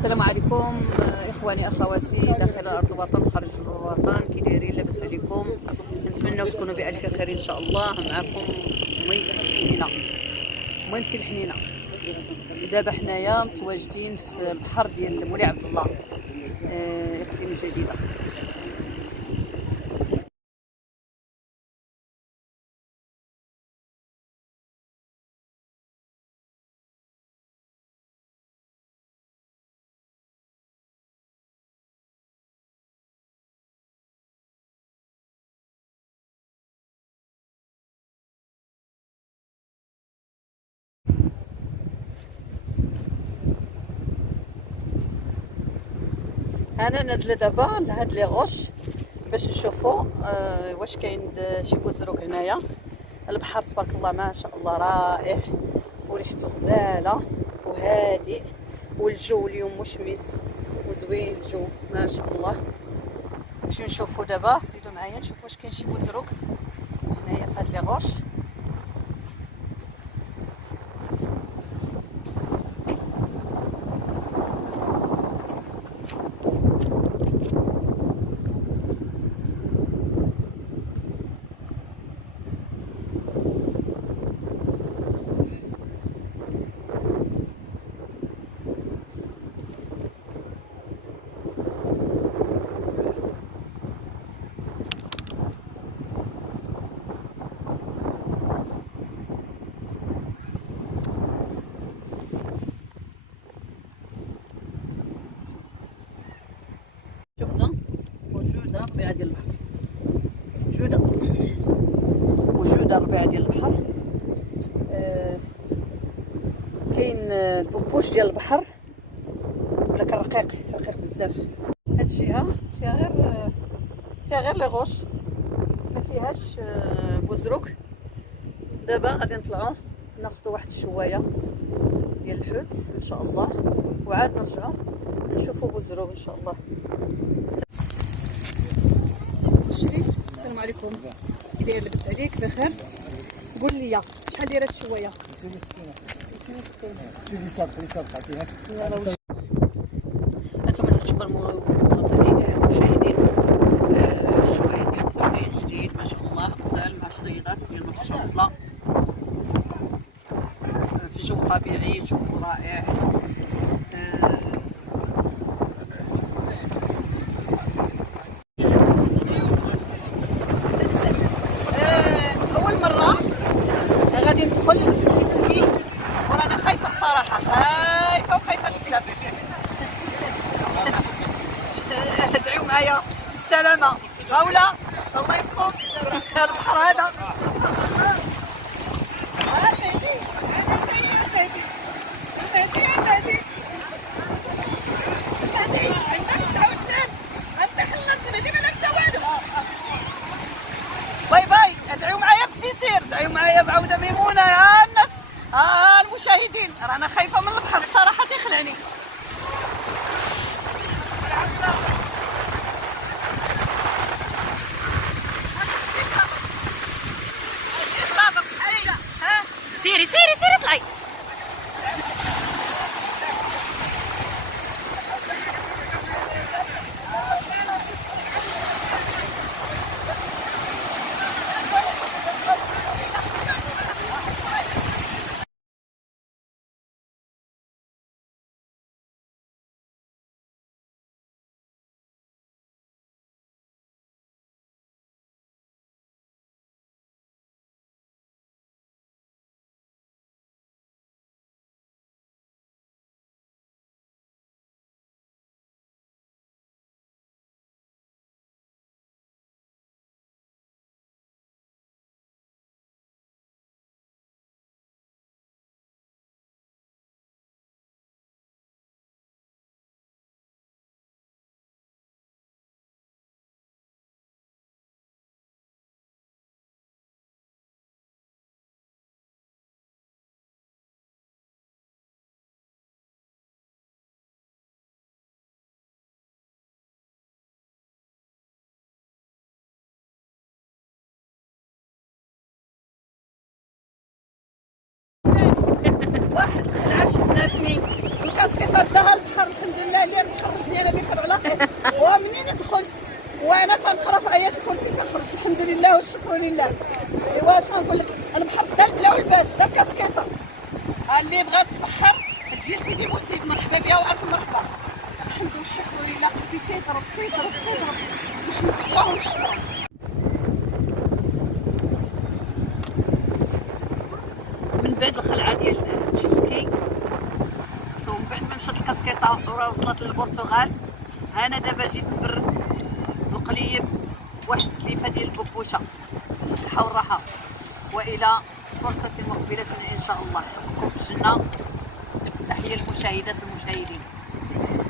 السلام عليكم اخواني اخواتي داخل ارض الوطن وخارج الوطن، كي دايرين؟ لاباس عليكم؟ نتمنى تكونوا بالف خير ان شاء الله. معكم مي الحنينه، مهمتي الحنينه. دابا حنايا متواجدين في البحر ديال مولاي عبد الله، اقليم جديده. انا نازله دابا لهاد لي غوش باش نشوفوا واش كاين شي بوزروك هنايا. البحر تبارك الله ما شاء الله رائع، وريحته غزاله وهادئ، والجو اليوم مشمس وزوين الجو ما شاء الله. نمشيو نشوفوا دابا، زيدوا معايا نشوفوا واش كاين شي بوزروك هنايا في هاد لي غوش. شوفوا موجوده الربيعه ديال البحر، موجوده الربيعه ديال البحر. كاين البوبوش ديال البحر، ولكن رقيق بزاف. هاد الجهه فيها غير لي غوش، ما فيهاش بوزروك. دابا غادي نطلعوا ناخذوا واحد الشوايه ديال الحوت ان شاء الله، وعاد نرجعوا نشوفوا بوزروك ان شاء الله. شريف السلام عليكم، كي داير؟ لاباس عليك؟ بخير؟ قول لي شحال دايره الشوايه؟ 62. انتم تشوفوا المشاهدين، الشوايه ديال سردين جديد ما شاء الله، غزال مع شريطات ديال المطيشه البصله، في جو طبيعي، جو رائع. اول مره غادي ندخل في الجيت سكي، ورانا خايفه الصراحه، خايفه بزاف. ادعيو معايا بالسلامه. هاولا الله يحفظك البحر هذا. باي باي. ادعيو معايا بتيسير، ادعيو معايا بعوده ميمونه يا الناس، المشاهدين. رانا خايفه من البحر الصراحه، تيخلعني. سيري اطلعي. واحد الخلعه شداتني، الكاسكيطه ردها البحر الحمد لله اللي خرجني انا بخير على خير. ومنين دخلت وانا تنقرا في ايات الكرسي تخرجت الحمد لله والشكر لله. ايوا اش غنقول لك، البحر دا البلا والباس دا الكاسكيطه، اللي بغات تبحر تجي سيدي بوسيد مرحبا بها والف مرحبا. الحمد والشكر لله. قلبي تيضرب تيضرب تيضرب، الحمد لله والشكر. من بعد الخلعه ديال الجيسكي ومن بعد ما مشات الكاسكيطه وراه وصلت للبرتغال، انا دابا جيت نبرد القليم واحد سليفه ديال البوبوشه بالصحه والراحه. والى فرصه مقبله ان شاء الله نلقاكم في الجنه. تحيه للمشاهدات والمشاهدين.